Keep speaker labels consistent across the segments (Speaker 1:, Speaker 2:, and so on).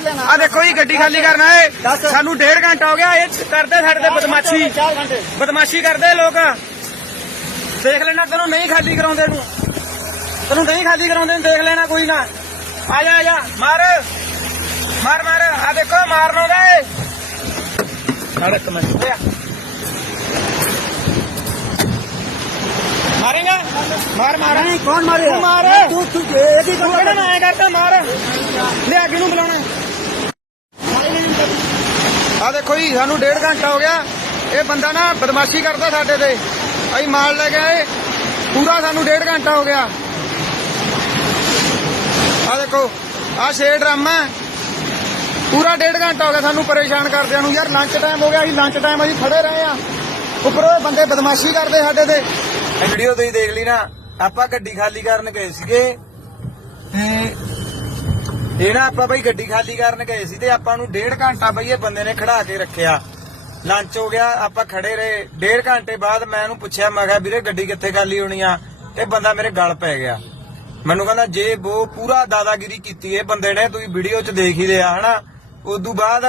Speaker 1: ਕਰ ਲੈਣਾ।
Speaker 2: ਆ ਦੇਖੋ ਜੀ ਗੱਡੀ ਖਾਲੀ ਕਰਨਾ ਏ।
Speaker 1: ਦੱਸ।
Speaker 2: ਸਾਨੂੰ ਡੇਢ ਘੰਟਾ ਹੋ ਗਿਆ ਇਹ ਕਰਦੇ ਸਾਡੇ ਤੇ ਬਦਮਾਸ਼ੀ।
Speaker 1: 4 ਘੰਟੇ।
Speaker 2: ਬਦਮਾਸ਼ੀ ਕਰਦੇ ਲੋਕ। ਦੇਖ ਲੈਣਾ ਤੈਨੂੰ ਨਹੀਂ ਖਾਲੀ ਕਰਾਉਂਦੇ ਨੂੰ ਤੈਨੂੰ ਨਹੀਂ ਖਾਲੀ ਕਰਾਉਂਦੇ ਨੂੰ ਦੇਖ ਲੈਣਾ ਕੋਈ ਨਾ। ਆ ਜਾ ਆ ਜਾ ਮਾਰ। ਮਾਰ ਮਾਰ। ਆ ਦੇਖੋ ਮਾਰਨ ਆਉਂਦਾ ਏ। ਅਰੇ ਕਮੈਂਟ ਮਾਰੇਗਾ? ਮਾਰ ਮਾਰ।
Speaker 1: ਨਹੀਂ ਕੌਣ ਮਾਰੇ
Speaker 2: ਤੂੰ ਮਾਰ।
Speaker 1: ਤੂੰ ਤੂੰ ਇਹ
Speaker 2: ਤੂੰ ਕਿਹੜਾ ਨਾ ਕਰਦਾ ਮਾਰ। ਲਿਆ ਕਿਹਨੂੰ ਬੁਲਾਉਣਾ ਆ ਦੇਖੋ ਜੀ, ਸਾਨੂੰ ਡੇਢ ਘੰਟਾ ਹੋ ਗਿਆ। ਇਹ ਬੰਦਾ ਨਾ ਬਦਮਾਸ਼ੀ ਕਰਦਾ ਸਾਡੇ ਤੇ। ਅਸੀਂ ਮਾਲ ਲੈ ਕੇ ਆਏ। ਪੂਰਾ ਸਾਨੂੰ ਡੇਢ ਘੰਟਾ ਹੋ ਗਿਆ। ਆ ਦੇਖੋ, ਆ ਛੇ ਡਰਮ ਹੈ। ਪੂਰਾ ਡੇਢ ਘੰਟਾ ਹੋ ਗਿਆ ਸਾਨੂੰ ਪਰੇਸ਼ਾਨ ਕਰਦਿਆਂ ਨੂੰ। ਯਾਰ ਲੰਚ ਟਾਈਮ ਹੋ ਗਿਆ, ਅਸੀਂ ਲੰਚ ਟਾਈਮ ਅਸੀਂ ਖੜੇ ਰਹੇ ਆ ਉੱਪਰੋਂ ਇਹ ਬੰਦੇ ਬਦਮਾਸ਼ੀ ਕਰਦੇ ਸਾਡੇ ਤੇ। ਵੀਡੀਓ ਤੁਸੀਂ ਦੇਖ ਲਈ ਨਾ। ਆਪਾਂ ਗੱਡੀ ਖਾਲੀ ਕਰਨ ਗਏ ਸੀਗੇ ਤੇ ਇਹ ਨਾ ਆਪਾਂ ਬਈ ਗੱਡੀ ਖਾਲੀ ਕਰਨ ਗਏ ਸੀ ਤੇ ਆਪਾਂ ਨੂੰ ਡੇਢ ਘੰਟਾ ਬਈ ਇਹ ਬੰਦੇ ਨੇ ਖੜਾ ਕੇ ਰੱਖਿਆ। ਲੰਚ ਹੋ ਗਿਆ, ਆਪਾਂ ਖੜੇ ਰਹੇ। ਡੇਢ ਘੰਟੇ ਬਾਅਦ ਮੈਂ ਇਹਨੂੰ ਪੁੱਛਿਆ, ਮੈਂ ਕਿਹਾ, ਵੀਰੇ, ਗੱਡੀ ਕਿੱਥੇ ਖਾਲੀ ਹੋਣੀ ਆ? ਇਹ ਬੰਦਾ ਮੇਰੇ ਗਲ ਪੈ ਗਿਆ। ਮੈਨੂੰ ਕਹਿੰਦਾ, ਜੇ ਉਹ ਪੂਰਾ ਦਾਦਾਗਿਰੀ ਕੀਤੀ ਇਹ ਬੰਦੇ ਨੇ, ਤੁਸੀਂ ਵੀਡੀਓ 'ਚ ਦੇਖ ਹੀ ਲਿਆ, ਹਨਾ? ਉਦੋਂ ਬਾਅਦ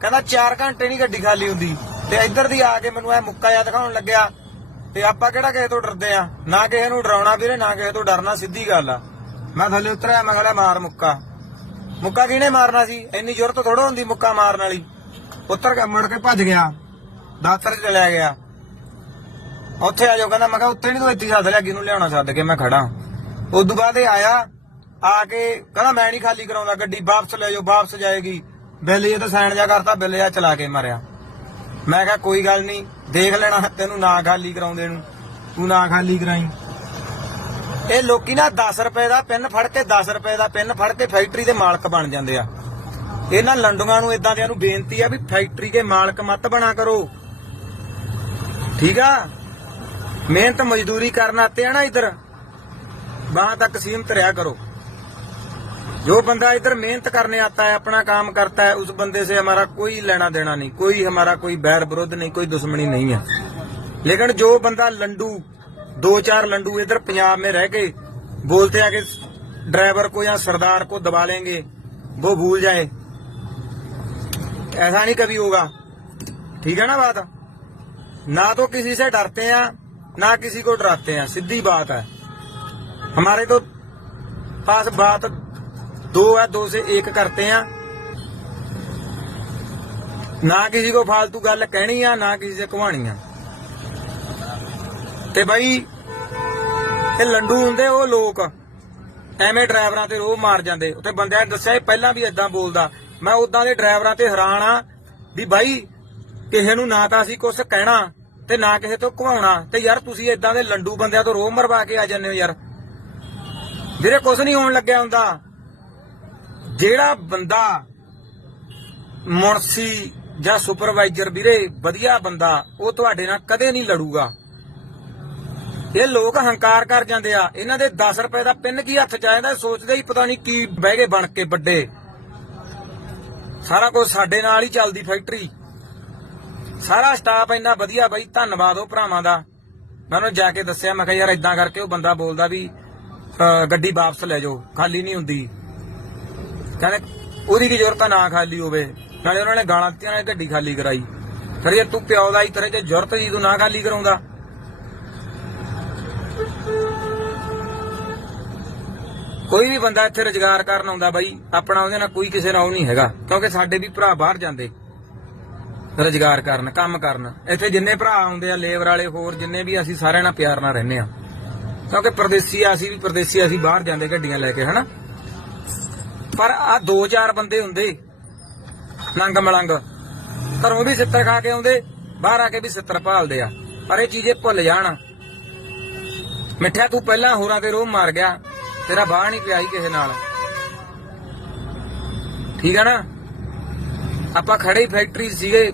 Speaker 2: ਕਹਿੰਦਾ 4 ਘੰਟੇ ਨਹੀਂ ਗੱਡੀ ਖਾਲੀ ਹੁੰਦੀ। ਤੇ ਇੱਧਰ ਦੀ ਆ ਕੇ ਮੈਨੂੰ ਇਹ ਮੁੱਕਾ ਜਿਹਾ ਦਿਖਾਉਣ ਲੱਗਿਆ। ਤੇ ਆਪਾਂ ਕਿਹੜਾ ਕਿਸੇ ਤੋਂ ਡਰਦੇ ਆ? ਨਾ ਕਿਸੇ ਨੂੰ ਡਰਾਉਣਾ ਵੀਰੇ, ਨਾ ਕਿਸੇ ਤੋਂ ਡਰਨਾ, ਸਿੱਧੀ ਗੱਲ ਆ। ਮੈਂ ਥੱਲੇ ਉਤਰਿਆ, ਮੈਂ ਕਿਹਾ ਮਾਰ ਮੁੱਕਾ। ਮੁੱਕਾ ਕਿਹਨੇ ਮਾਰਨਾ ਸੀ? ਇੰਨੀ ਜ਼ਰੂਰਤ ਥੋੜਾ ਹੁੰਦੀ ਮੁੱਕਾ ਮਾਰਨ ਵਾਲੀ। ਉੱਤਰ ਕੇ ਮੁੜ ਕੇ ਭੱਜ ਗਿਆ। ਦਫ਼ਤਰ ਚ ਚਲਿਆ ਗਿਆ। ਉੱਥੇ ਆ ਜਾਓ, ਕਹਿੰਦਾ, ਮੈਂ ਕਿਹਾ, ਉੱਥੇ ਨਹੀਂ ਤੂੰ ਇੱਥੇ ਸੱਦ ਲਿਆ, ਕਿਹਨੂੰ ਲਿਆਉਣਾ ਸੱਦ ਕੇ ਮੈਂ ਖੜਾ। ਉਸ ਤੋਂ ਬਾਅਦ ਇਹ ਆਇਆ, ਆ ਕੇ ਕਹਿੰਦਾ, ਮੈਂ ਨਹੀਂ ਖਾਲੀ ਕਰਾਉਂਦਾ ਗੱਡੀ, ਵਾਪਸ ਲੈ ਜਾਓ, ਵਾਪਸ ਜਾਏਗੀ। ਬਿੱਲ ਇਹ ਤਾਂ ਸਾਈਨ ਜਾ ਕਰਤਾ, ਬਿੱਲ ਜਾ ਚਲਾ ਕੇ ਮਾਰਿਆ। ਮੈਂ ਕਿਹਾ, ਕੋਈ ਗੱਲ ਨਹੀਂ ਦੇਖ ਲੈਣਾ, ਤੈਨੂੰ ਨਾ ਖਾਲੀ ਕਰਾਉਂਦੇ ਨੂੰ। ਤੂੰ ਨਾ ਖਾਲੀ ਕਰਾਈ। ਇਹ ਲੋਕੀ ਨਾ 10 ਰੁਪਏ ਦਾ ਪਿੰਨ ਫੜ ਕੇ 10 ਰੁਪਏ ਦਾ ਪਿੰਨ ਫੜ ਕੇ ਫੈਕਟਰੀ ਦੇ ਮਾਲਕ ਬਣ ਜਾਂਦੇ ਆ ਇਹਨਾਂ ਲੰਡੂਆਂ ਨੂੰ ਇਦਾਂ ਦਿਆਂ ਨੂੰ ਬੇਨਤੀ ਆ ਵੀ ਫੈਕਟਰੀ ਦੇ ਮਾਲਕ ਮਤ ਬਣਾ ਕਰੋ ਠੀਕ ਆ ਮਿਹਨਤ ਮਜ਼ਦੂਰੀ ਕਰਨ ਆਤੇ ਆ ਨਾ ਇਧਰ वहां तक सीमित रहा करो जो बंदा इधर मेहनत करने आता है अपना काम करता है उस बंदे से हमारा कोई लेना देना नहीं कोई हमारा कोई बैर विरोध नहीं कोई दुश्मनी नहीं है लेकिन जो बंदा लंडू दो चार लंडू इधर पंजाब में रह के बोलते हैं कि ड्राइवर को या सरदार को दबा लेंगे वो भूल जाए ऐसा नहीं कभी होगा ठीक है ना बात ना तो किसी से डरते हैं ना किसी को डराते हैं सीधी बात है हमारे तो पास बात दो है दो से एक करते हैं ना किसी को फालतू गल कहनी है ना किसी से घुमानी है ਤੇ ਬਾਈ, ਇਹ ਲੰਡੂ ਹੁੰਦੇ ਉਹ ਲੋਕ ਐਵੇਂ ਡਰਾਈਵਰਾਂ ਤੇ ਰੋਹ ਮਾਰ ਜਾਂਦੇ। ਉੱਥੇ ਬੰਦਿਆਂ ਨੇ ਦੱਸਿਆ ਇਹ ਪਹਿਲਾਂ ਵੀ ਇਦਾਂ ਬੋਲਦਾ। ਮੈਂ ਉਦਾਂ ਦੇ ਡਰਾਈਵਰਾਂ ਤੇ ਹੈਰਾਨ ਆ ਵੀ ਬਾਈ, ਕਿਸੇ ਨੂੰ ਨਾ ਤਾਂ ਅਸੀਂ ਕੁਝ ਕਹਿਣਾ ਤੇ ਨਾ ਕਿਸੇ ਤੋਂ ਘਵਾਉਣਾ ਤੇ ਯਾਰ ਤੁਸੀਂ ਇਦਾਂ ਦੇ ਲੰਡੂ ਬੰਦਿਆਂ ਤੋਂ ਰੋਹ ਮਰਵਾ ਕੇ ਆ ਜਾਂਦੇ ਹੋ ਯਾਰ। ਵੀਰੇ ਕੁਝ ਨਹੀਂ ਹੋਣ ਲੱਗਿਆ ਹੁੰਦਾ। ਜਿਹੜਾ ਬੰਦਾ ਮੁਨਸੀ ਜਾਂ ਸੁਪਰਵਾਈਜ਼ਰ ਵੀਰੇ, ਵਧੀਆ ਬੰਦਾ, ਉਹ ਤੁਹਾਡੇ ਨਾਲ ਕਦੇ ਨਹੀਂ ਲੜੂਗਾ। ਇਹ ਲੋਕ ਹੰਕਾਰ ਕਰ ਜਾਂਦੇ ਆ। ਇਹਨਾਂ ਦੇ 10 ਰੁਪਏ ਦਾ ਪਿੰਨ ਕੀ ਹੱਥ ਚ ਆਇਆ ਸੋਚਦੇ ਹੀ ਪਤਾ ਨਹੀਂ ਕੀ ਬਹਿ ਗਏ ਬਣ ਕੇ ਵੱਡੇ। ਸਾਰਾ ਕੁਝ ਸਾਡੇ ਨਾਲ ਹੀ ਚੱਲਦੀ ਫੈਕਟਰੀ। ਸਾਰਾ ਸਟਾਫ ਇੰਨਾ ਵਧੀਆ ਬਾਈ, ਧੰਨਵਾਦ ਉਹ ਭਰਾਵਾਂ ਦਾ। ਮੈਂ ਉਹਨੂੰ ਜਾ ਕੇ ਦੱਸਿਆ, ਮੈਂ ਕਿਹਾ ਯਾਰ ਇਦਾਂ ਕਰਕੇ ਉਹ ਬੰਦਾ ਬੋਲਦਾ ਵੀ ਗੱਡੀ ਵਾਪਸ ਲੈ ਜਾਓ, ਖਾਲੀ ਨਹੀਂ ਹੁੰਦੀ। ਕਹਿੰਦੇ, ਉਹਦੀ ਕੀ ਜ਼ਰੂਰਤ ਨਾ ਖਾਲੀ ਹੋਵੇ? ਨਾਲੇ ਉਹਨਾਂ ਨੇ ਗਾਲਾਂ ਦਿੱਤੀਆਂ ਨੇ ਗੱਡੀ ਖਾਲੀ ਕਰਾਈ। ਫਿਰ ਜੇ ਤੂੰ ਪਿਓ ਦਾ ਹੀ ਤੇਰੇ 'ਚ ਜ਼ਰੂਰਤ ਜੀ ਤੂੰ ਨਾ ਖਾਲੀ ਕਰਾਉਂਦਾ। ਕੋਈ ਵੀ ਬੰਦਾ ਇੱਥੇ ਰੁਜ਼ਗਾਰ ਕਰਨ ਆਉਂਦਾ ਬਾਈ, ਆਪਣਾ ਉਹਦੇ ਨਾਲ ਕੋਈ ਕਿਸੇ ਨਾਲ ਉਹ ਨਹੀਂ ਹੈਗਾ, ਕਿਉਂਕਿ ਸਾਡੇ ਵੀ ਭਰਾ ਬਾਹਰ ਜਾਂਦੇ। ਰੁਜ਼ਗਾਰ ਕਰਨ, ਕੰਮ ਕਰਨ। ਇੱਥੇ ਜਿੰਨੇ ਭਰਾ ਆਉਂਦੇ ਆ, ਲੇਬਰ ਵਾਲੇ ਹੋਰ, ਜਿੰਨੇ ਵੀ ਅਸੀਂ ਸਾਰਿਆਂ ਨਾਲ ਪਿਆਰ ਨਾਲ ਰਹਿੰਦੇ ਆ। ਕਿਉਂਕਿ ਪਰਦੇਸੀ ਆ, ਅਸੀਂ ਵੀ ਪਰਦੇਸੀ ਅਸੀਂ ਬਾਹਰ ਜਾਂਦੇ ਗੱਡੀਆਂ ਲੈ ਕੇ, ਹਨਾ? ਪਰ ਆ ਦੋ ਚਾਰ ਬੰਦੇ ਹੁੰਦੇ, ਨੰਗ ਮਲੰਗ, ਘਰੋਂ ਵੀ ਸਿੱਤਰ ਖਾ ਕੇ ਆਉਂਦੇ, ਬਾਹਰ ਆ ਕੇ ਵੀ ਸਿੱਤਰ ਭਾਲਦੇ ਆ। ਪਰ ਇਹ ਚੀਜ਼ੇ ਭੁੱਲ ਜਾਣ। ਮਿੱਠਾ ਤੂੰ ਪਹਿਲਾਂ ਹੋਰਾਂ ਤੇ ਰੋਹ ਮਾਰ ਗਿਆ, ਤੇਰਾ ਬਾਹ ਨਹੀਂ ਪਿਆ ਹੀ ਕਿਸੇ ਨਾਲ। ਠੀਕ ਹੈ ਨਾ? ਆਪਾਂ ਖੜੇ ਹੀ ਫੈਕਟਰੀ ਸੀਗੇ।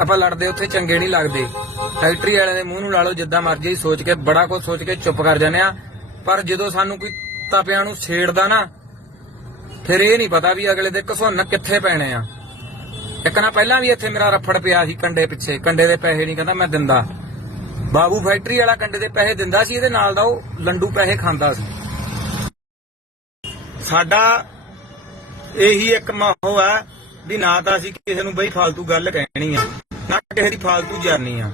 Speaker 2: ਆਪਾਂ ਲੜਦੇ ਉੱਥੇ ਚੰਗੇ ਨਹੀਂ ਲੱਗਦੇ। ਫੈਕਟਰੀ ਵਾਲਿਆਂ ਦੇ ਮੂੰਹ ਨੂੰ ਲਾ ਲਓ, ਜਿੱਦਾਂ ਮਰਜ਼ੀ ਸੋਚ ਕੇ, ਬੜਾ ਕੁਝ ਸੋਚ ਕੇ ਚੁੱਪ ਕਰ ਜਾਂਦੇ ਆ। ਪਰ ਜਦੋਂ ਸਾਨੂੰ ਕੋਈ ਤਪਿਆਂ ਨੂੰ ਛੇੜਦਾ ਨਾ, ਫਿਰ ਇਹ ਨਹੀਂ ਪਤਾ ਵੀ ਅਗਲੇ ਦੇ ਘਸੋਨ ਕਿੱਥੇ ਪੈਣੇ ਆ। ਇੱਕ ਨਾ ਪਹਿਲਾਂ ਵੀ ਇੱਥੇ ਮੇਰਾ ਰਫੜ ਪਿਆ ਸੀ ਕੰਡੇ ਪਿੱਛੇ। ਕੰਡੇ ਦੇ ਪੈਸੇ ਨਹੀਂ ਕਹਿੰਦਾ ਮੈਂ ਦਿੰਦਾ। ਬਾਬੂ ਫੈਕਟਰੀ ਵਾਲਾ ਕੰਡੇ ਦੇ ਪੈਸੇ ਦਿੰਦਾ ਸੀ, ਇਹਦੇ ਨਾਲ ਦਾ ਉਹ ਲੰਡੂ ਪੈਸੇ ਖਾਂਦਾ ਸੀ। ਸਾਡਾ ਇਹੀ ਇੱਕ ਮਾਹੌ ਹੈ ਵੀ ਨਾ ਤਾਂ ਅਸੀਂ ਕਿਸੇ ਨੂੰ ਬਈ ਫालतू ਗੱਲ ਕਹਿਣੀ ਆ, ਨਾ ਕਿਸੇ ਦੀ ਫालतू ਜਾਣੀ ਆ।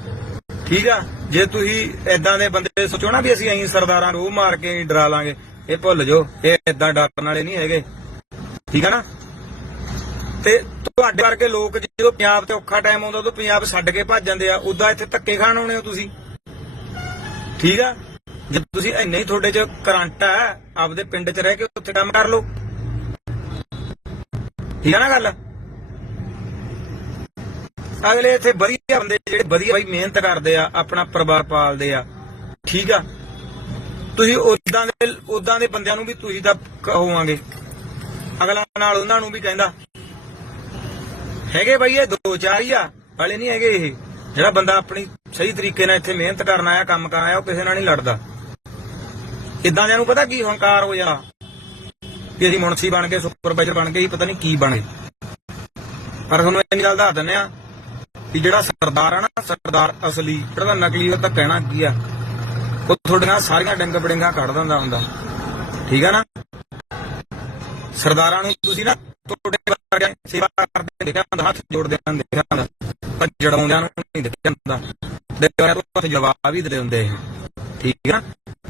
Speaker 2: ਠੀਕ ਆ? ਜੇ ਤੁਸੀਂ ਐਦਾਂ ਦੇ ਬੰਦੇ ਸੋਚੋ ਨਾ ਵੀ ਅਸੀਂ ਐਂ ਸਰਦਾਰਾਂ ਨੂੰ ਮਾਰ ਕੇ ਡਰਾ ਲਾਂਗੇ, ਇਹ ਭੁੱਲ ਜਾਓ, ਇਹ ਐਦਾਂ ਡਰਨ ਵਾਲੇ ਨਹੀਂ ਹੈਗੇ। ਠੀਕ ਆ ਨਾ? ਤੇ ਤੁਹਾਡੇ ਵਰਗੇ ਲੋਕ ਜਦੋਂ ਪੰਜਾਬ ਤੇ ਔਖਾ ਟਾਈਮ ਆਉਂਦਾ, ਉਦੋਂ ਪੰਜਾਬ ਛੱਡ ਕੇ ਭੱਜ ਜਾਂਦੇ ਆ, ਉਦਾਂ ਇੱਥੇ ਧੱਕੇ ਖਾਣ ਆਉਣੇ ਹੋ ਤੁਸੀਂ। ਠੀਕ ਆ? ਜੇ ਤੁਸੀਂ ਇੰਨੇ ਹੀ ਤੁਹਾਡੇ ਚ ਕਰੰਟ ਆ, ਆਪਦੇ ਪਿੰਡ ਚ ਰਹਿ ਕੇ ਉੱਥੇ ਕੰਮ ਕਰ ਲਓ। ਠੀਕ ਆ ਨਾ ਗੱਲ? ਅਗਲੇ ਇੱਥੇ ਵਧੀਆ ਬੰਦੇ ਜਿਹੜੇ ਵਧੀਆ ਬਈ ਮਿਹਨਤ ਕਰਦੇ ਆ, ਆਪਣਾ ਪਰਿਵਾਰ ਪਾਲਦੇ ਆ। ਠੀਕ ਆ? ਤੁਸੀਂ ਉਦਾਂ ਦੇ ਉਦਾਂ ਦੇ ਬੰਦਿਆਂ ਨੂੰ ਵੀ ਤੁਸੀਂ ਤਾਂ ਕਹੋਵਾਂਗੇ। ਅਗਲਾ ਨਾਲ ਉਹਨਾਂ ਨੂੰ ਵੀ ਕਹਿੰਦਾ। ਹੈਗੇ ਬਈ ਇਹ ਦੋ ਚਾਰ ਹੀ ਆ, ਵਾਲੇ ਨਹੀਂ ਹੈਗੇ ਇਹ। ਜਿਹੜਾ ਬੰਦਾ ਆਪਣੀ ਸਹੀ ਤਰੀਕੇ ਨਾਲ ਇੱਥੇ ਮਿਹਨਤ ਕਰਨ ਆਇਆ, ਕੰਮ ਕਰਨ ਆਇਆ, ਉਹ ਕਿਸੇ ਨਾਲ ਨਹੀਂ ਲੜਦਾ। ਇਦਾਂ ਦੇ ਨੂੰ ਪਤਾ ਕੀ ਹੰਕਾਰ ਹੋ ਜਾ ਵੀ ਅਸੀਂ ਮੁਨਸੀ ਬਣ ਗਏ, ਸੁਪਰਵਾਈਜ਼ਰ ਬਣ ਗਏ ਜੀ ਪਤਾ ਨਹੀਂ ਕੀ ਬਣ। ਗਏ ਪਰ ਤੁਹਾਨੂੰ ਇੰਨੀ ਗੱਲ ਦੱਸ ਦਿੰਦੇ ਆ ਕਿ ਜਿਹੜਾ ਸਰਦਾਰ ਆ ਨਾ, ਸਰਦਾਰ ਅਸਲੀ, ਜਿਹੜਾ ਨਕਲੀ ਉਹ ਤਾਂ ਕਹਿਣਾ ਕੀ ਆ? ਉਹ ਤੁਹਾਡੀਆਂ ਸਾਰੀਆਂ ਡੰਗ ਬੜਿੰਗਾ ਕੱਢ ਦਿੰਦਾ ਹੁੰਦਾ। ਠੀਕ ਆ ਨਾ? ਸਰਦਾਰਾਂ ਨੂੰ ਤੁਸੀਂ ਨਾ ਤੁਹਾਡੇ ਵਰਗੇ ਸੇਵਾ ਕਰਦੇ, ਦੇਖਿਆ ਹੱਥ ਜੋੜਦੇ ਹਨ ਦੇਖਿਆ ਨੂੰ ਨਹੀਂ ਦੇਖਿਆ ਹੁੰਦਾ ਦੇਖਿਆ ਤਾਂ ਹੱਥ ਜਵਾਬ ਵੀ ਦੇ ਹੁੰਦੇ ਠੀਕ ਆ?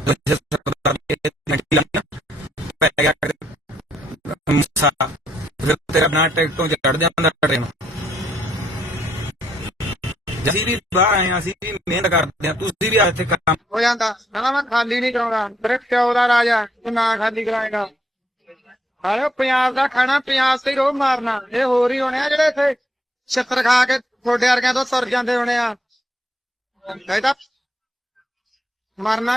Speaker 2: ਸਰਦਾਰ ਨੇ ਪੈ ਗਿਆ ਮਸਾ। ਫਿਰ ਤੇਰਾ ਬਣਾ ਟਿਕਟੋਂ ਚੜ ਜਾਂਦਾ ਟ੍ਰੇਨ ਅਸੀਂ ਵੀ ਬਾਹਰ ਆਏ ਹਾਂ, ਅਸੀਂ ਵੀ ਮਿਹਨਤ ਕਰਦੇ ਹਾਂ। ਤੁਸੀਂ ਵੀ ਇੱਥੇ ਕੰਮ ਹੋ ਜਾਂਦਾ। ਕਹਿੰਦਾ ਮੈਂ ਖਾਲੀ ਨਹੀਂ ਕਰਾਉਂਦਾ। ਤੇਰੇ ਦਾ ਰਾਜਾ ਤੂੰ ਨਾ ਖਾਲੀ ਕਰਾਏਗਾ। ਹਾਲੇ ਪੰਜਾਬ ਦਾ ਖਾਣਾ ਪੰਜਾਬ ਤੇ ਹੀ ਰੋਹ ਮਾਰਨਾ। ਇਹ ਹੋਰ ਹੀ ਹੋਣੇ ਆ ਜਿਹੜੇ ਇੱਥੇ ਛਿੱਤਰ ਖਾ ਕੇ ਤੁਹਾਡੇ ਵਰਗਿਆਂ ਤੋਂ ਤੁਰ ਜਾਂਦੇ ਹੋਣੇ ਆ। ਕਹਿੰਦਾ ਮਰਨਾ